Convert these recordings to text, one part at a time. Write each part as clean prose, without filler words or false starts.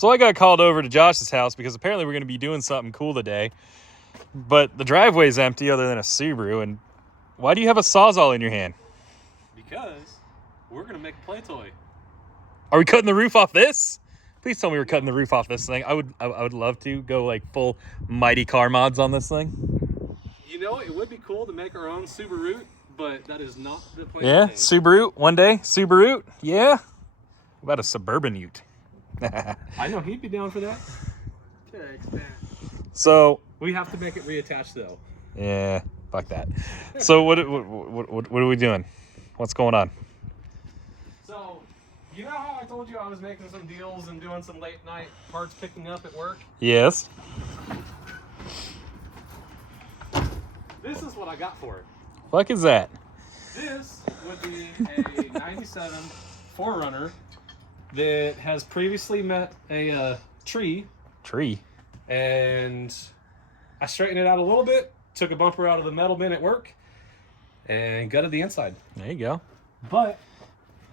So I got called over to Josh's house because apparently we're going to be doing something cool today. But the driveway's empty other than a Subaru. And why do you have a Sawzall in your hand? Because we're going to make a play toy. Are we cutting the roof off this? Please tell me we're cutting the roof off this thing. I would love to go like full Mighty Car mods on this thing. You know, it would be cool to make our own subarute, but that is not the plan. Yeah, subarute one day. Subarute, yeah. What about a suburban ute? I know he'd be down for that. So we have to make it reattached though. Yeah, fuck that. So what are we doing? What's going on? So, you know how I told you I was making some deals and doing some late night parts picking up at work? Yes. This is what I got for it. Fuck is that? This would be a 97 4Runner that has previously met a tree. And I straightened it out a little bit, took a bumper out of the metal bin at work, and gutted the inside. There you go. But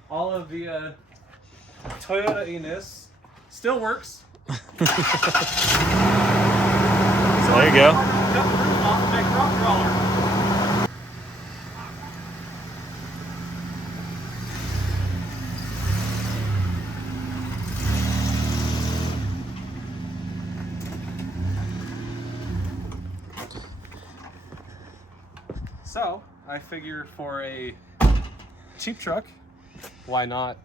all of the Toyota Enis still works. So there you go. Cut the roof off and make a rock crawler. So, I figure for a cheap truck, why not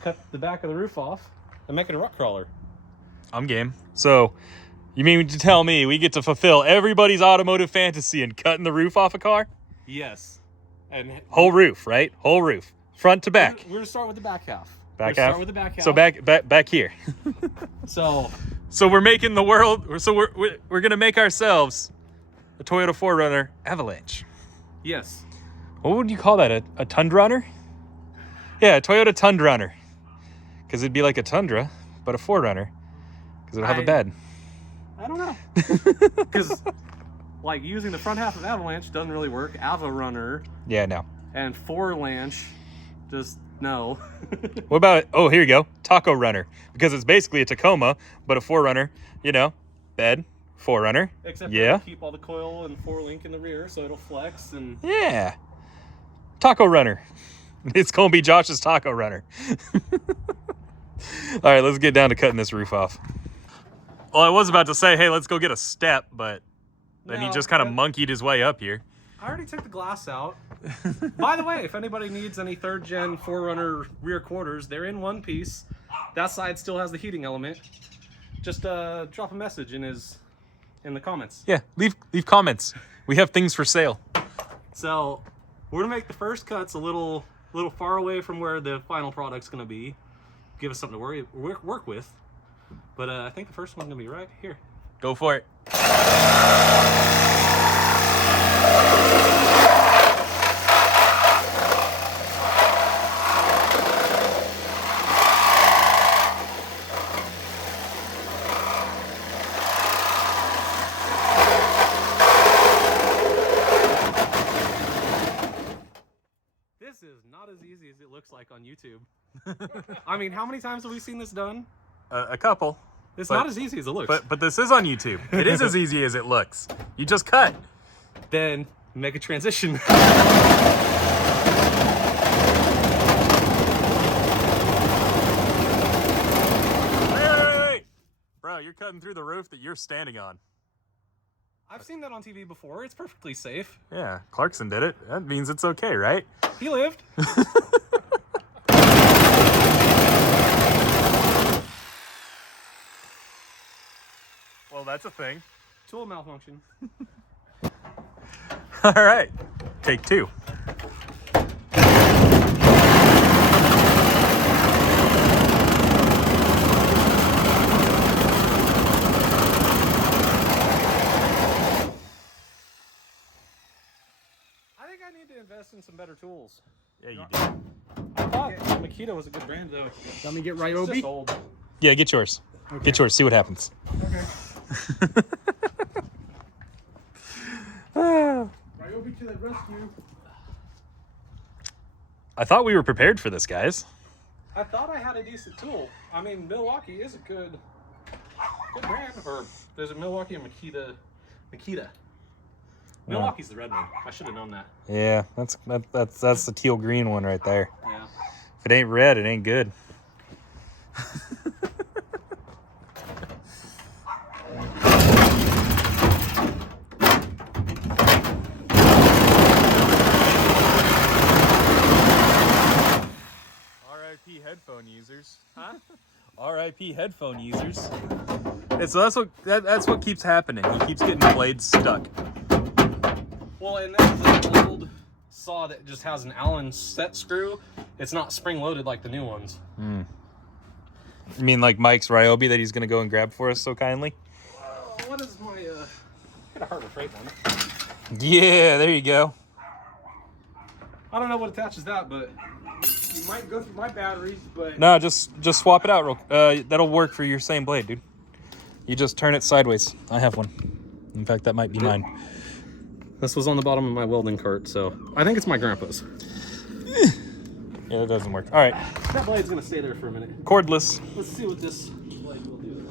cut the back of the roof off and make it a rock crawler? I'm game. So, you mean to tell me we get to fulfill everybody's automotive fantasy and cutting the roof off a car? Yes. And whole roof, right? Whole roof. Front to back. We're going to start with the back half. Start with the back half. So back here. So we're making the world, so we're going to make ourselves a Toyota 4Runner Avalanche. Yes. What would you call that? A Tundrunner? Yeah, a Toyota Tundrunner. Because it'd be like a Tundra, but a 4Runner. Because it'll have a bed. I don't know. Because, like, using the front half of Avalanche doesn't really work. Avarunner. Yeah, no. And 4Lanche, just no. What about it? Oh, here you go. Taco Runner. Because it's basically a Tacoma, but a 4Runner. You know, bed. 4Runner. Except yeah. Keep all the coil and 4-link in the rear so it'll flex and... Yeah. Taco Runner. It's going to be Josh's Taco Runner. All right, let's get down to cutting this roof off. Well, I was about to say, hey, let's go get a step, but then he just kind of monkeyed his way up here. I already took the glass out. By the way, if anybody needs any 3rd gen 4Runner rear quarters, they're in one piece. That side still has the heating element. Just drop a message in the comments. Yeah, leave comments. We have things for sale. So we're gonna make the first cuts a little far away from where the final product's gonna be. Give us something to work with. But I think the first one's gonna be right here. Go for it. This is not as easy as it looks like on YouTube. I mean, how many times have we seen this done? A couple. It's not as easy as it looks. But this is on YouTube. It is as easy as it looks. You just cut. Then make a transition. Hey! Bro, you're cutting through the roof that you're standing on. I've seen that on TV before. It's perfectly safe. Yeah, Clarkson did it. That means it's okay, right? He lived. Well, that's a thing. Tool malfunction. All right, take 2. I think I need to invest in some better tools. Yeah, you do. I thought Makita was a good brand, though. Let me get It's Ryobi. just old. Yeah, get yours. Okay. Get yours. See what happens. Okay. Ryobi to the rescue. I thought we were prepared for this, guys. I thought I had a decent tool. I mean, Milwaukee is a good brand. Or there's a Milwaukee and Makita. Milwaukee's the red one. I should have known that. Yeah, that's the teal green one right there. Yeah. If it ain't red, it ain't good. RIP headphone users. Huh? RIP headphone users. And so that's what keeps happening. He keeps getting blades stuck. Well, and this is an old saw that just has an Allen set screw. It's not spring loaded like the new ones. You mean like Mike's Ryobi that he's gonna go and grab for us so kindly? What is my got a Harbor Freight one? Yeah, there you go. I don't know what attaches that, but You might go through my batteries, but No, just swap it out real. That'll work for your same blade, dude. You just turn it sideways. I have one. In fact, that might be mine. this was on the bottom of my welding cart, so I think it's my grandpa's. Yeah, it doesn't work. All right, That blade's gonna stay there for a minute. cordless. Let's see what this blade will do.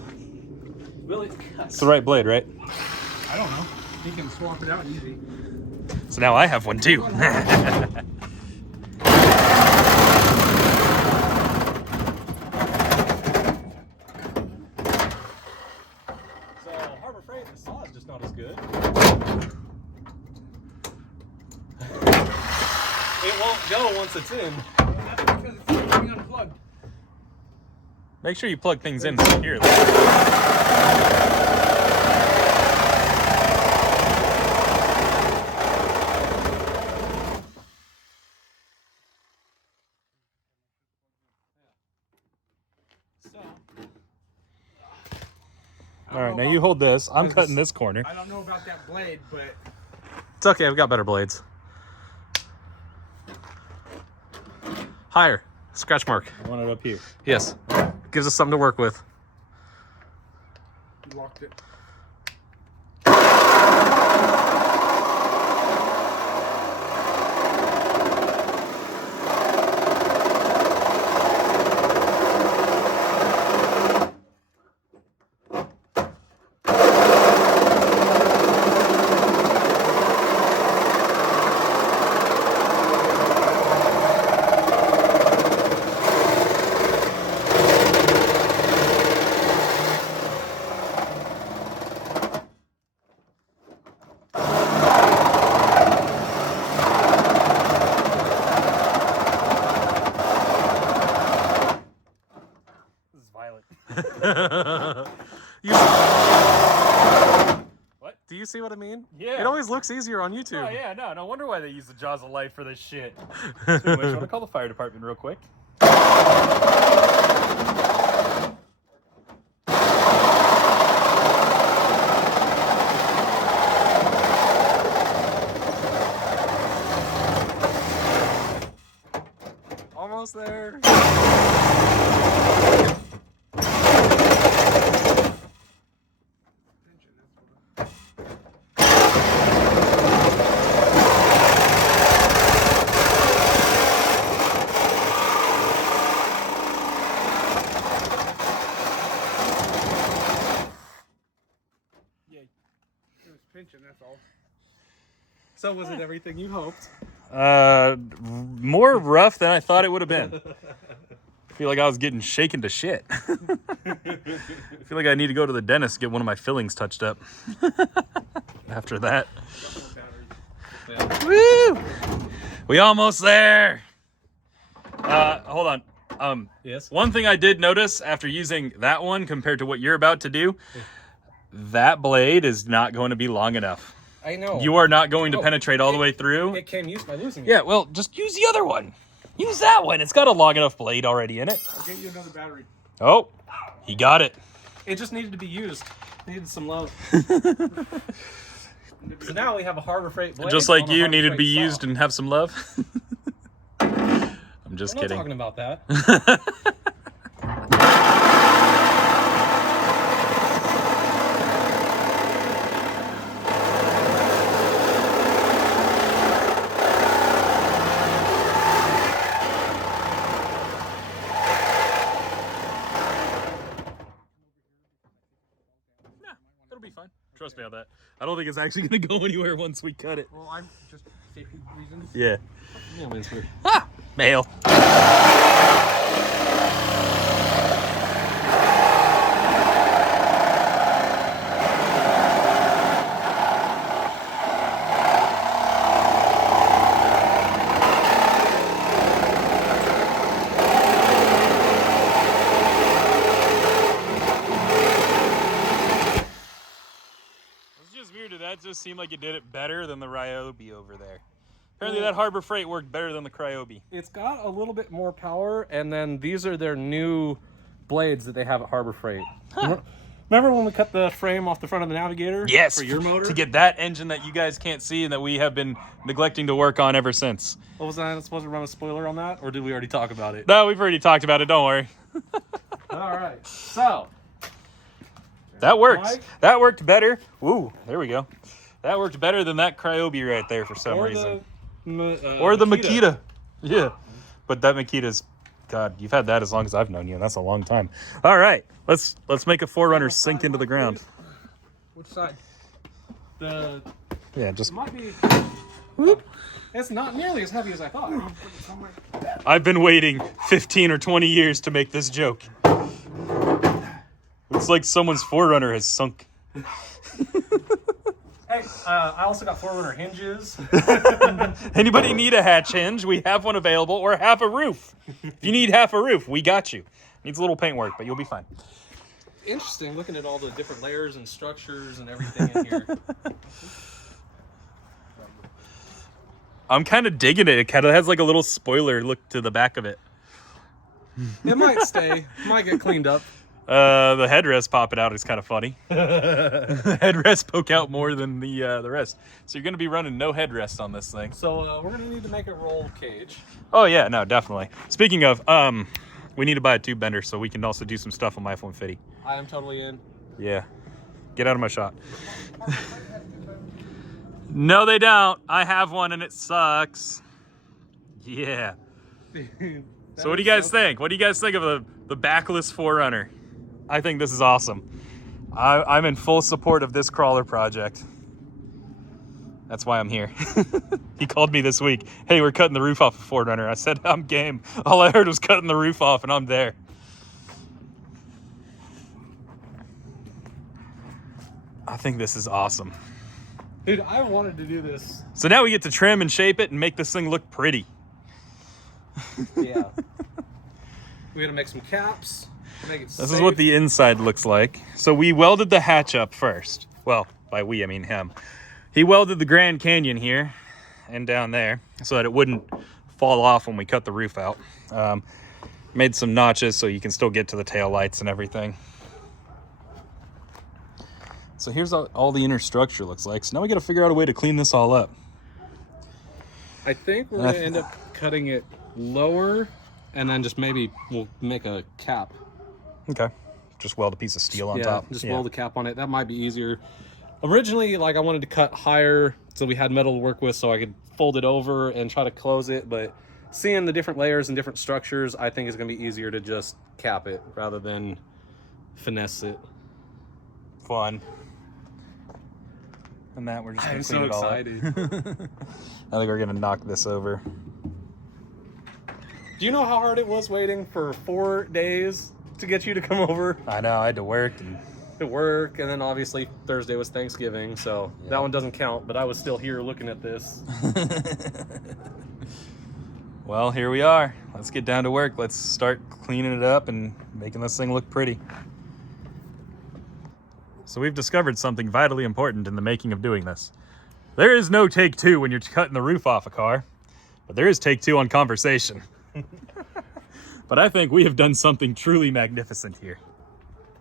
Will it cut? It's the right blade, right? I don't know. You can swap it out easy. So now I have one too. So Harbor Freight, the saw is just not as good. It won't go once it's in. That's because it's being unplugged. Make sure you plug things in securely. All right, now you hold this. I'm cutting this corner. I don't know about that blade, but It's okay, I've got better blades. Higher. Scratch mark. I want it up here. Yes. Gives us something to work with. you locked it. This is violent. What? Do you see what I mean? Yeah. It always looks easier on YouTube. Oh, yeah, no wonder why they use the jaws of life for this shit. Speaking of which, want to call the fire department real quick? Almost there. Yeah, it was pinching. That's all. So was it everything you hoped? More rough than I thought it would have been. I feel like I was getting shaken to shit. I feel like I need to go to the dentist to get one of my fillings touched up. After that. Yeah. Woo! We almost there. Hold on. Yes. One thing I did notice after using that one compared to what you're about to do, that blade is not going to be long enough. I know. You are not going to penetrate all the way through. It came used by losing it. Yeah, well, just use the other one. Use that one. It's got a long enough blade already in it. I'll get you another battery. Oh, he got it. It just needed to be used. Needed some love. So now we have a Harbor Freight blade. Just like on a you Harbor needed to Freight be saw. used and have some love. I'm just I'm not kidding. talking about that. fine. Trust me on that. I don't think it's actually going to go anywhere once we cut it. Well, I'm just safety reasons. Yeah. Yeah, man, sir. Ah! Mail. That just seemed like it did it better than the Ryobi over there. Apparently that Harbor Freight worked better than the Cryobi. It's got a little bit more power, and then these are their new blades that they have at Harbor Freight. Huh. Remember when we cut the frame off the front of the Navigator? Yes, for your motor? To get that engine that you guys can't see and that we have been neglecting to work on ever since. What was I supposed to run a spoiler on that, or did we already talk about it? No, we've already talked about it, don't worry. All right, so. That works. Mike? That worked better. Woo, there we go. That worked better than that Cryobi right there for some reason. Or the Makita. Yeah. But that Makita's, God, you've had that as long as I've known you, and that's a long time. All right, let's make a 4Runner sink into the ground. Which side? Yeah, just. It might be. Whoop. It's not nearly as heavy as I thought. I've been waiting 15 or 20 years to make this joke. Looks like someone's 4Runner has sunk. Hey, I also got 4Runner hinges. Anybody need a hatch hinge? We have one available, or half a roof. If you need half a roof, we got you. Needs a little paint work, but you'll be fine. Interesting, looking at all the different layers and structures and everything in here. I'm kind of digging it. It kind of has like a little spoiler look to the back of it. It might stay. Might get cleaned up. The headrest popping out is kind of funny. The headrest poke out more than the rest. So you're going to be running no headrest on this thing. So we're going to need to make a roll cage. Oh yeah, no, definitely. Speaking of, we need to buy a tube bender so we can also do some stuff on my F-150. I am totally in. Yeah. Get out of my shot. No, they don't. I have one and it sucks. Yeah. So what do you guys think? What do you guys think of the backless 4Runner? I think this is awesome. I'm in full support of this crawler project. That's why I'm here. He called me this week. Hey, we're cutting the roof off of 4Runner. I said, I'm game. All I heard was cutting the roof off and I'm there. I think this is awesome. Dude, I wanted to do this. So now we get to trim and shape it and make this thing look pretty. Yeah. We're going to make some caps. Make it This is what the inside looks like. So we welded the hatch up first. Well, by we, I mean him. He welded the Grand Canyon here and down there so that it wouldn't fall off when we cut the roof out. Made some notches so you can still get to the tail lights and everything. So here's all the inner structure looks like. So now we got to figure out a way to clean this all up. I think we're going to end up cutting it lower, and then just maybe we'll make a cap. Okay. Just weld a piece of steel on top. Just weld a cap on it. That might be easier. Originally, like, I wanted to cut higher so we had metal to work with so I could fold it over and try to close it, but seeing the different layers and different structures, I think it's going to be easier to just cap it rather than finesse it. Fun. And that we're just going to clean so it all excited. up. I think we're going to knock this over. Do you know how hard it was waiting for 4 days to get you to come over? I know, I had to work. And then obviously Thursday was Thanksgiving, so that one doesn't count, but I was still here looking at this. Well, here we are. Let's get down to work. Let's start cleaning it up and making this thing look pretty. So we've discovered something vitally important in the making of doing this. There is no take two when you're cutting the roof off a car, but there is take two on conversation. But I think we have done something truly magnificent here.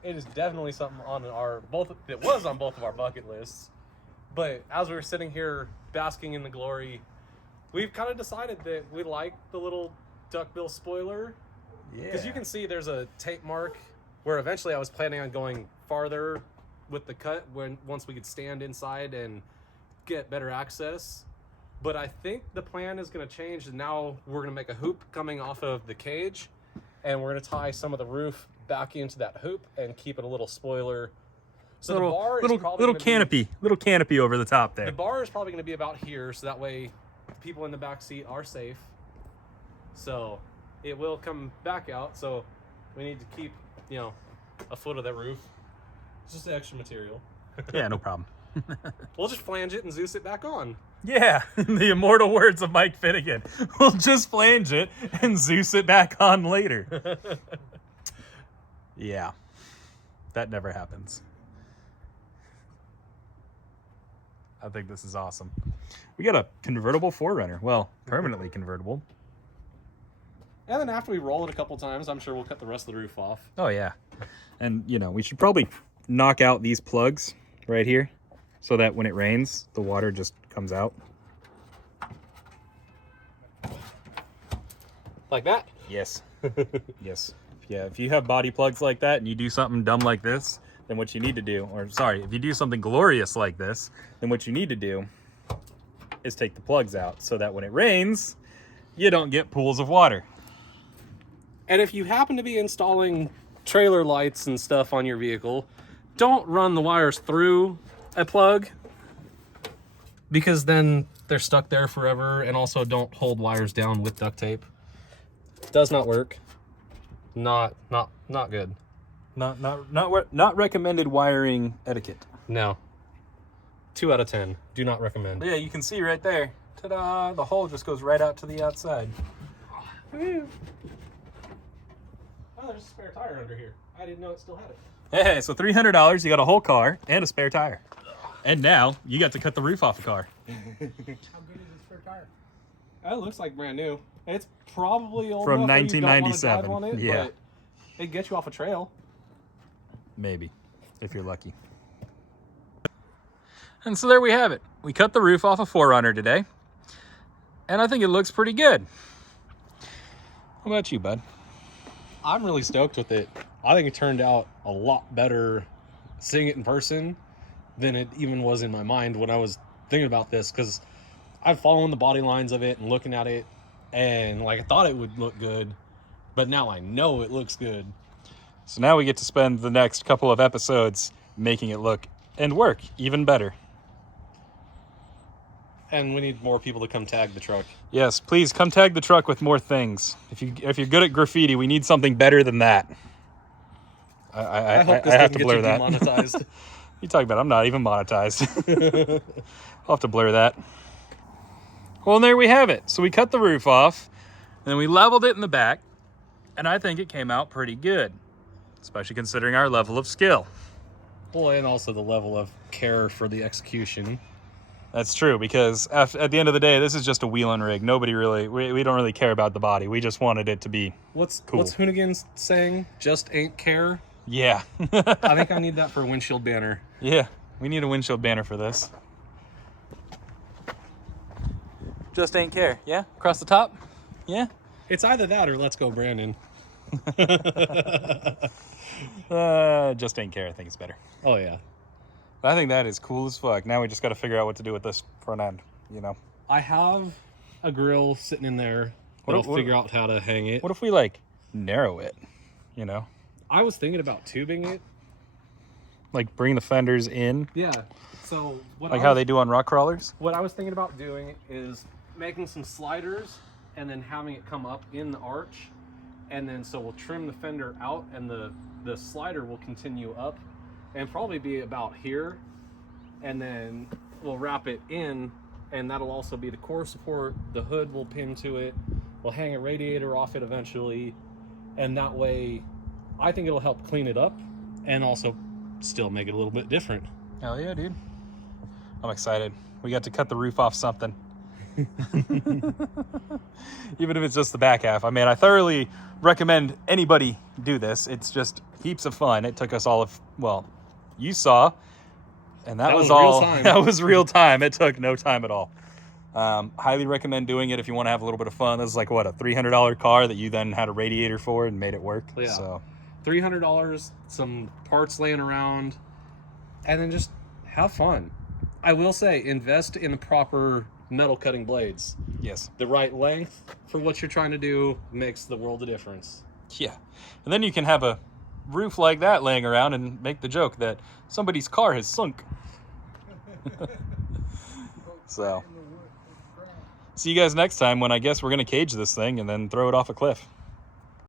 It is definitely something on it was on both of our bucket lists. But as we were sitting here basking in the glory, we've kind of decided that we like the little duckbill spoiler. Yeah. Because you can see there's a tape mark where eventually I was planning on going farther with the cut once we could stand inside and get better access. But I think the plan is going to change. Now we're going to make a hoop coming off of the cage, and we're going to tie some of the roof back into that hoop and keep it a little spoiler So the bar is probably little gonna be- canopy over the top there. The bar is probably going to be about here, so that way people in the back seat are safe. So it will come back out, so we need to keep, you know, a foot of that roof. It's just extra material. Yeah, no problem. We'll just flange it and Zeus it back on. Yeah, the immortal words of Mike Finnegan. We'll just flange it and Zeus it back on later. Yeah, that never happens. I think this is awesome. We got a convertible 4Runner. Well, permanently convertible. And then after we roll it a couple times, I'm sure we'll cut the rest of the roof off. Oh, yeah. And, you know, we should probably knock out these plugs right here so that when it rains, the water just comes out. Like that? Yes. Yes. Yeah, if you have body plugs like that and you do something dumb like this, then what you need to do, or sorry, if you do something glorious like this, then what you need to do is take the plugs out so that when it rains, you don't get pools of water. And if you happen to be installing trailer lights and stuff on your vehicle, don't run the wires through a plug, because then they're stuck there forever. And also don't hold wires down with duct tape. Does not work. Not good. Not recommended wiring etiquette. No. 2 out of 10. Do not recommend. Yeah, you can see right there. Ta-da! The hole just goes right out to the outside. Oh, there's a spare tire under here. I didn't know it still had it. Hey, so $300, you got a whole car and a spare tire. And now you got to cut the roof off a car. How good is this spare tire? It looks like brand new. It's probably old From enough where you don't wanna 1997. drive on it, Yeah. but it gets you off a trail. Maybe, if you're lucky. And so there we have it. We cut the roof off a 4Runner today. And I think it looks pretty good. How about you, bud? I'm really stoked with it. I think it turned out a lot better seeing it in person than it even was in my mind when I was thinking about this, because I've followed the body lines of it and looking at it, and like I thought it would look good, but now I know it looks good. So now we get to spend the next couple of episodes making it look and work even better. And we need more people to come tag the truck. Yes, please come tag the truck with more things. If you're good at graffiti, we need something better than that. I hope this have doesn't to get blur you that. demonetized. You talking about? I'm not even monetized. I'll have to blur that. Well, and there we have it. So we cut the roof off, and then we leveled it in the back, and I think it came out pretty good, especially considering our level of skill. Well, and also the level of care for the execution. That's true, because at the end of the day, this is just a wheel and rig. Nobody really, we don't really care about the body. We just wanted it to be cool. What's Hoonigan's saying? Just ain't care? Yeah. I think I need that for a windshield banner. Yeah, we need a windshield banner for this. Just ain't care. Yeah? Across the top? Yeah? It's either that or let's go Brandon. Just ain't care. I think it's better. Oh, yeah. But I think that is cool as fuck. Now we just got to figure out what to do with this front end, you know? I have a grill sitting in there. I'll figure out how to hang it. What if we, like, narrow it, you know? I was thinking about tubing it. Like, bring the fenders in? Yeah. So like how they do on rock crawlers? What I was thinking about doing is making some sliders and then having it come up in the arch. And then so we'll trim the fender out and the slider will continue up and probably be about here. And then we'll wrap it in, and that'll also be the core support. The hood will pin to it. We'll hang a radiator off it eventually. And that way, I think it'll help clean it up and also still make it a little bit different. Hell yeah, dude. I'm excited. We got to cut the roof off something. Even if it's just the back half. I mean, I thoroughly recommend anybody do this. It's just heaps of fun. It took us all of, well, you saw, and that was all. Real time. That was real time. It took no time at all. Highly recommend doing it if you want to have a little bit of fun. This is like, what, a $300 car that you then had a radiator for and made it work? Yeah. So $300, some parts laying around, and then just have fun. I will say, invest in the proper metal cutting blades. yes. The right length for what you're trying to do makes the world of difference. Yeah. And then you can have a roof like that laying around and make the joke that somebody's car has sunk. So, see you guys next time when I guess we're going to cage this thing and then throw it off a cliff.